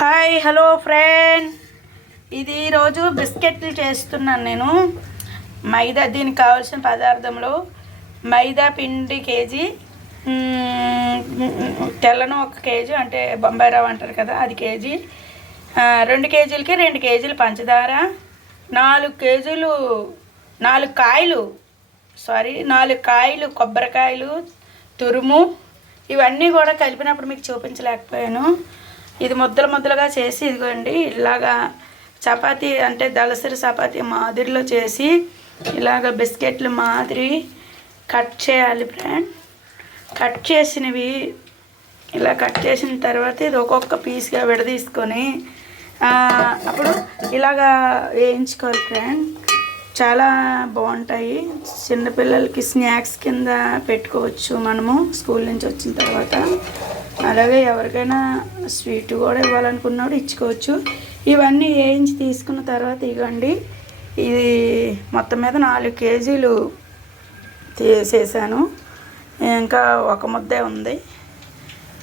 Hi hello friend, ఇది ఈరోజు బిస్కెట్లు చేస్తున్నాను నేను. మైదా, దీనికి కావాల్సిన పదార్థంలో మైదా పిండి కేజీ, తెల్లను 1 కేజీ, అంటే బొంబాయి రవ్వ అంటారు కదా అది కేజీ, 2 కేజీలకి 2 కేజీలు పంచదార, 4 కేజీలు 4 కాయలు కొబ్బరికాయలు తురుము. ఇవన్నీ కూడా కలిపినప్పుడు మీకు చూపించలేకపోయాను. ఇది ముద్దలు ముద్దలుగా చేసి ఇదిగోండి ఇలాగా చపాతీ, అంటే దళసరి చపాతీ మాదిరిలో చేసి ఇలాగ బిస్కెట్లు మాదిరి కట్ చేయాలి ఫ్రెండ్. కట్ చేసినవి ఇలా కట్ చేసిన తర్వాత ఇది ఒక్కొక్క పీస్గా విడదీసుకొని అప్పుడు ఇలాగా వేయించుకోవాలి ఫ్రెండ్. చాలా బాగుంటాయి. చిన్నపిల్లలకి స్నాక్స్ కింద పెట్టుకోవచ్చు మనము స్కూల్ నుంచి వచ్చిన తర్వాత. అలాగే ఎవరికైనా స్వీట్ కూడా ఇవ్వాలనుకున్నప్పుడు ఇచ్చుకోవచ్చు. ఇవన్నీ వేయించి తీసుకున్న తర్వాత ఇవ్వండి, ఇది మొత్తం మీద 4 కేజీలు చేసాను. ఇంకా 1 ముద్దే ఉంది,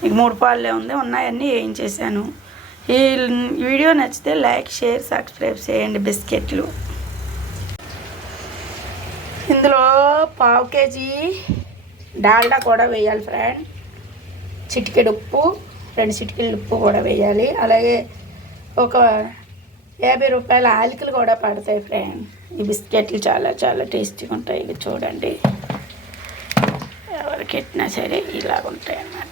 ఇక 3 పాలే ఉంది, ఉన్నాయన్నీ వేయించేసాను. ఈ వీడియో నచ్చితే లైక్, షేర్, సబ్స్క్రైబ్ చేయండి. బిస్కెట్లు ఇందులో 1/2 కేజీ డాల్డా కూడా వేయాలి ఫ్రెండ్. చిటికెడు ఉప్పు, 2 చిటికెళ్ళు ఉప్పు కూడా వేయాలి. అలాగే ఒక 50 రూపాయల ఆలికలు కూడా పడతాయి ఫ్రెండ్. ఈ బిస్కెట్లు చాలా చాలా టేస్టీగా ఉంటాయి. ఇది చూడండి, ఎవరికి ఎట్టినా సరే ఇలాగ ఉంటాయి అన్నమాట.